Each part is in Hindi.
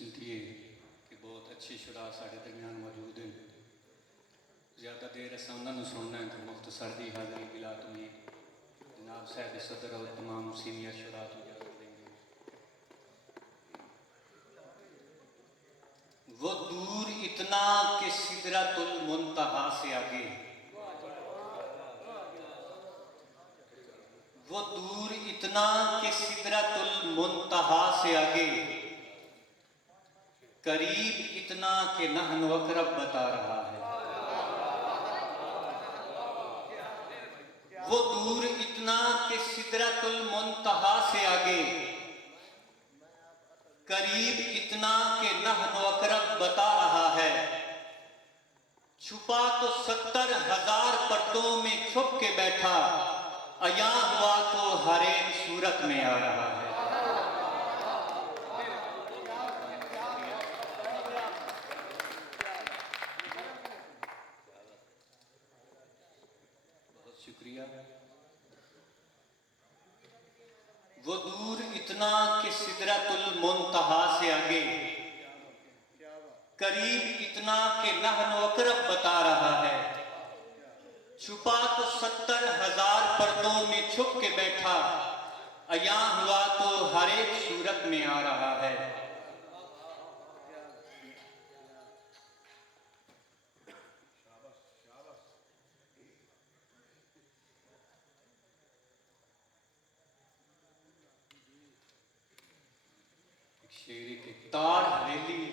सुनती है कि बहुत अच्छे शुरा साढ़े दरम्यान मौजूद हैं। ज़्यादा देर असा उन्होंने सुनना है तो मुख्तसर दी हाज़री बिला तुम्हें जनाब साहब सदर और तमाम सीनियर शुरा तो इजाज़त देंगे। वो दूर इतना कि सिदरतुल मुंतहा से आगे, वो दूर इतना कि सिदरतुल मुंतहा से आगे, करीब इतना कि नहनु अक़रब बता रहा है। वो दूर इतना कि सिदरतुल मुंतहा से आगे, करीब इतना कि नहनु अक़रब बता रहा है। छुपा तो 70,000 पर्दों में छुप के बैठा, अया हुआ तो हर एक सूरत में आ रहा है। बहुत शुक्रिया। वो दूर इतना कि सिदरतुल मुंतहा से आगे, करीब इतना कि नहनु अक़रब बता रहा है। छुपा तो 70,000 पर्दों में छुप के बैठा, अया हुआ तो हर एक सूरत में आ रहा है। शेर के तार हवेली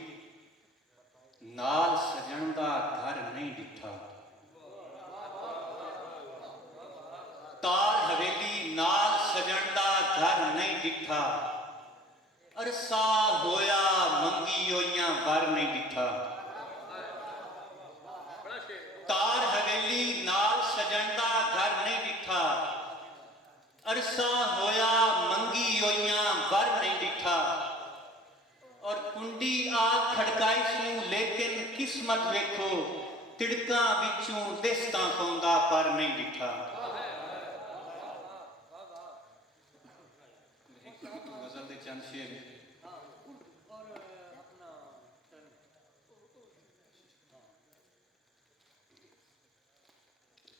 नाल सजण दा घर नहीं डिठा, तार हवेली नाल सजण दा घर नहीं डिठा, अरसा होया मंगी होइयां वर नहीं डिठा। तार हवेली नाल सजण दा घर नहीं डिठा, अरसा होया मंगी होइयां वर नहीं डिठा। और कुंडी आ खड़काई सूं लेकिन किस्मत वेखो, तिड़का विचों दिसता पौंदा पर नहीं डिठा। गजल दे चंद शेर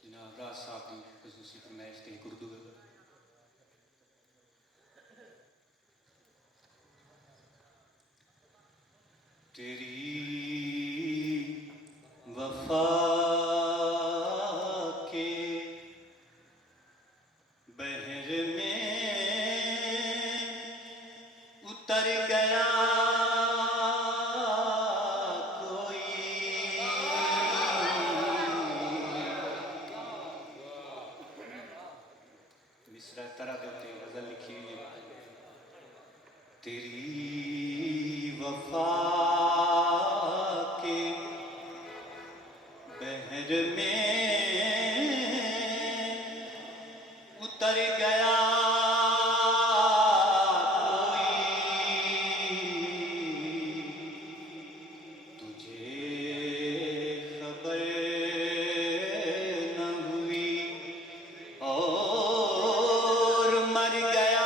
जनाब राज साहब की खसूसी फरमाइश ते उर्दू तेरी वफा के बहर में उतर गया कोई, मिसरा तरह देते गजल लिखी हुई है। तेरी वफा के बहर में उतर गया कोई, तुझे खबर न हुई और मर गया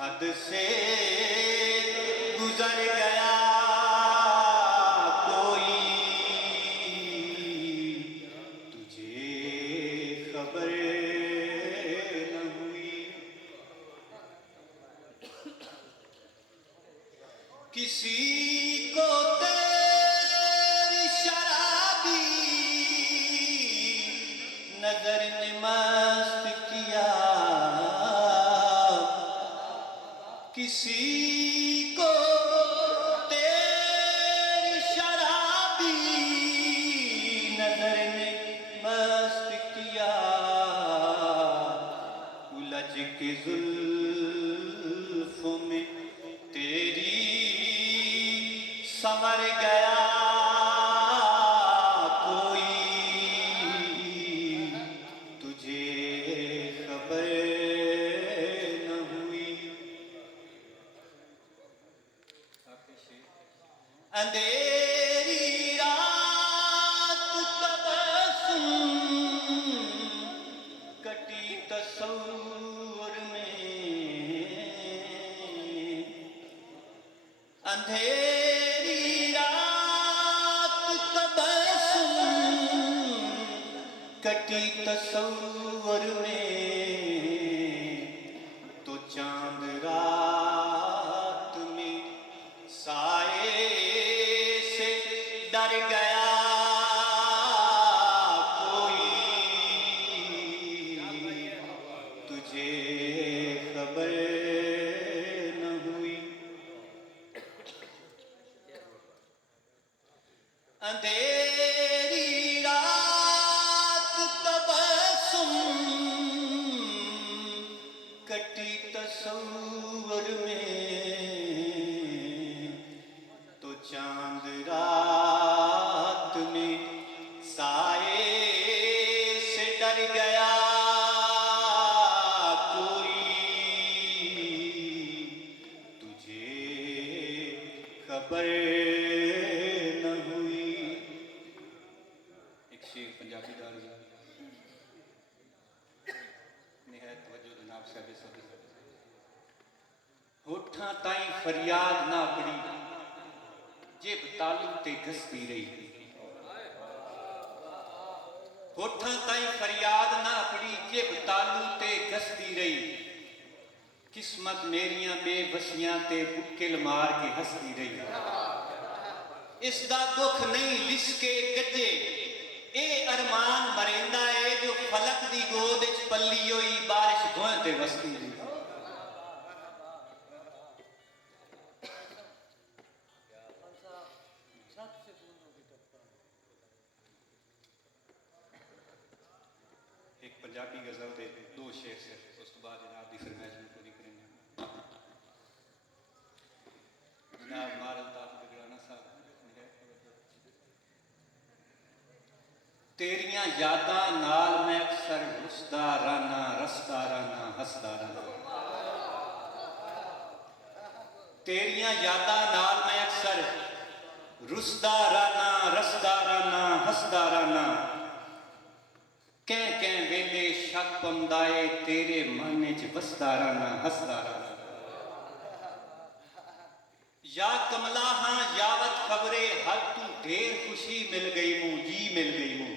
हद से गुजर गया कोई, तुझे खबर न हुई। किसी को तेरी शराबी नजर ने मस्त किया, किसी संवर गया कोई तुझे खबर न हुई। अंधेरी रात तबस्सुम कटी तस्वुर में। अंधेरी रात तबस्सुम कटी तस्वुर में। तो चांद रात में साए से डर गया कोई तुझे खबर न हुई। अंधेरी रात तबस्सुम कटी तस्वुर में। तो चांद रात में साए से डर गया कोई तुझे खबर न हुई। एक शेर पंजाबी दा निहायत तवज्जो जनाब साहब सब होठां ताईं फरियाद ना पड़ी जिब तालू ते घसदी रही। होठां ताईं फरियाद ना पड़ी जिब तालू ते घसदी रही। किस्मत मेरियां बेबसियां ते बुक्किल मार के हसदी रही। इसदा दुख नहीं लिसके गजे ए अरमान मरेंदा है जो फलक दी गोद विच पल्ली होई बारिश गोए ते वसदी रही। एक पंजाबी गजल दे दो शेर से उस तो बाद जनाब की फरमाइश में पूरी करेंगे। जनाब मार अल्ताफ गजराना साहब तेरियां यादां नाल मैं अक्सर रुसदा राना रसदा राना हसदा राना। तेरियां यादां नाल मैं अक्सर रुसदा राना रसदा राना हसदा राना। कैं कैं वेले शक पमदाए तेरे मन च वसदा राना हसदा राना। या कमला हाँ यावत खबरे हद तू ढेर खुशी मिल गई मुँह जी मिल गई मुँह।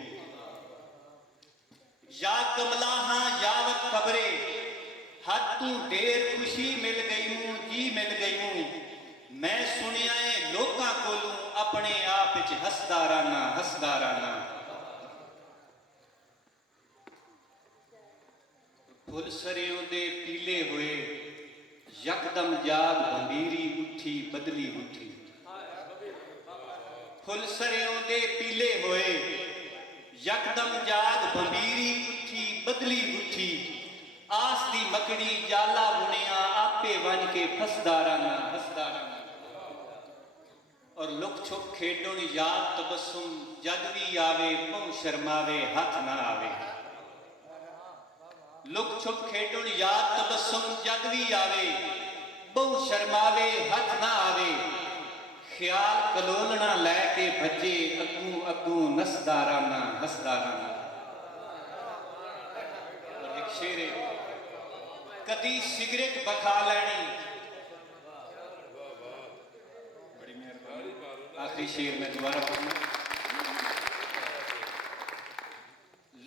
या कमला हाँ यावत खबरे हद तू ढेर खुशी मिल गई मुँह जी मिल गई मुँह। मैं सुनिया है लोकां कोलों अपने आप च हसदा राना हसदा राना। फुल सरियों दे पीले हुए यकदम जाग भंबीरी उठी बदली उठी। फुल सरियों दे पीले हुए यकदम जाग भंबीरी उठी बदली उठी। आस दी मकड़ी जाला बुनिया आपे बन के फसदा राना हसदा राना। और लुक छुप खेडों याद तबस्सुम जद भी आवे पौ शर्मावे हाथ ना आवे। लुक छुप खेडुन याद तबस्सुम जद भी आवे बहु शर्मावे हथ ना आवे। ख्याल कलोलना लैके भजे अगू अगू नसदा राना हसदा राना। और एक शेर कदी सिगरेट बखा लैनी। बड़ी मेहरबानी। आखिरी शेर में दोबारा पढ़ना।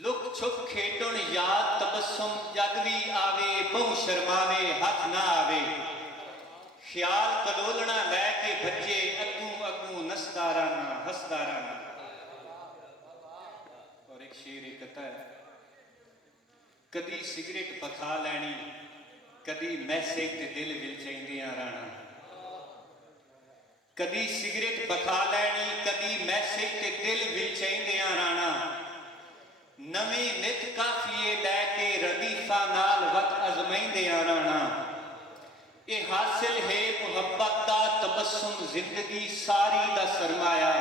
लुक छुप खेडुन याद तबस्सुम जद भी आवे बहु शर्मावे हथ ना आवे। ख्याल कलोलना लैके भजे अगू अगू नसदा राना हसदा राना। और एक शेर कहता है कदी सिगरेट पखा लैनी कदी मैसे ते दिल विल चैंदियां राना। कदी सिगरेट पखा लैनी कदी मैसे ते दिल विल चैंदियां राना। नवी नित काफिए लैके रदीफा नाल वत अजमाइंदियां राना। ये हासिल है मुहब्बत का तबस्सुम जिंदगी सारी दा सरमाया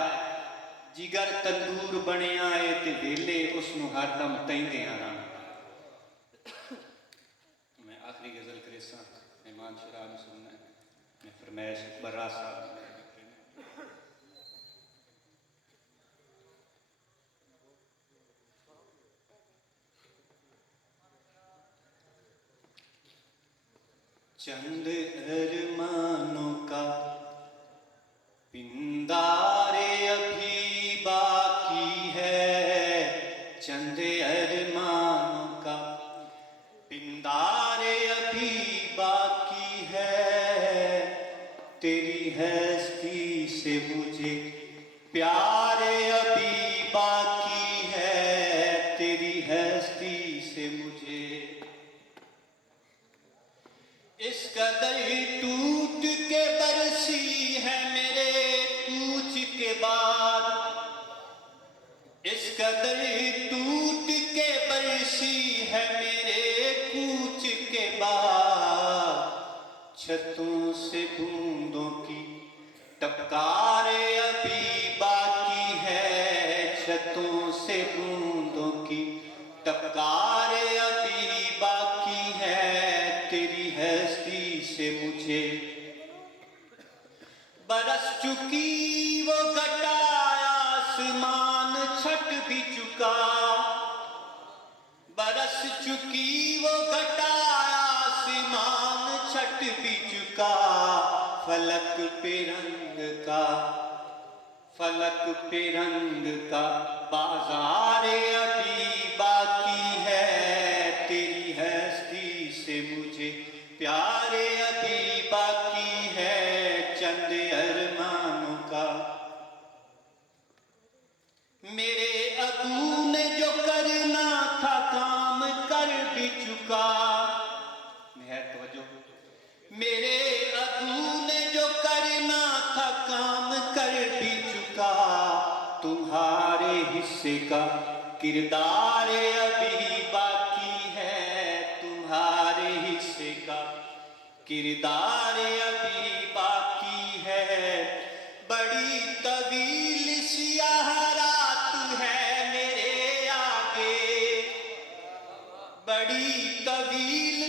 जिगर तंदूर बनिया है ते वेले उसनू हरदम तैंदे आना। मैं आखिरी गजल करेसा मेहमान शराब सुनना है मैं फरमाइश बर्रा साहब चंद अरमानों का पिंदारे अभी बाकी है, चंद अरमानों का पिंदारे अभी बाकी है, तेरी हस्ती से मुझे प्यारे अभी बाकी है, तेरी हस्ती से मुझे इस कदर टूट के बरसी है मेरे कूच के बाद, इस कदर टूट के बरसी है मेरे कूच के बाद, छतों से बूंदों की टपकारे अभी बाकी है, छतों से बूंदों की टपकारे अभी बाकी है, तेरी हस्ती से मुझे बरस चुकी वो घटा आसमान छट भी चुका, बरस चुकी वो घटा आसमान छट भी चुका, फलक पे रंग का, फलक पे रंग का बाजार अभी बाकी है, तेरी हस्ती से मुझे प्यारे अभी बाकी है, चंद अरमानों का। मेरे अबू ने जो करना था काम कर भी चुका, मेरे अबू ने जो करना था काम कर भी चुका, तुम्हारे हिस्से का किरदार अभी बाकी है, तुम्हारे हिस्से का किरदार अभी बाकी है, बड़ी तवील सियाह रात है मेरे आगे, बड़ी तवील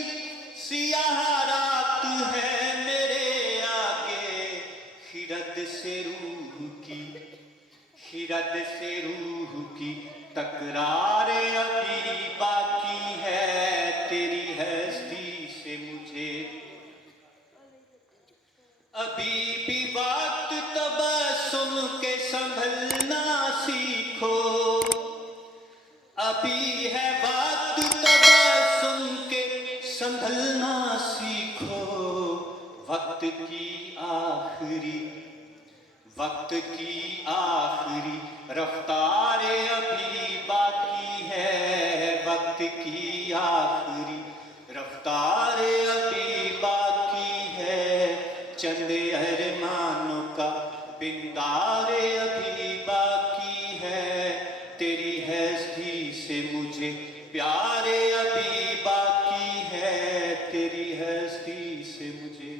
सियाह रात है मेरे आगे, खिरद से रूह की, खिरद से रूह की तकरार अभी बाकी है, तेरी हस्ती से मुझे अभी भी वक्त तबस्सुम के संभलना सीखो, अभी है वक्त तबस्सुम के संभलना सीखो, वक्त की आखिरी, वक्त की आखिरी रफ्तार अभी बाकी है, वक्त की आखिरी रफ्तार अभी बाकी है, चंद अरमानों का पिंदार अभी बाकी है, तेरी हस्ती से मुझे प्यारे अभी बाकी है, तेरी हस्ती से मुझे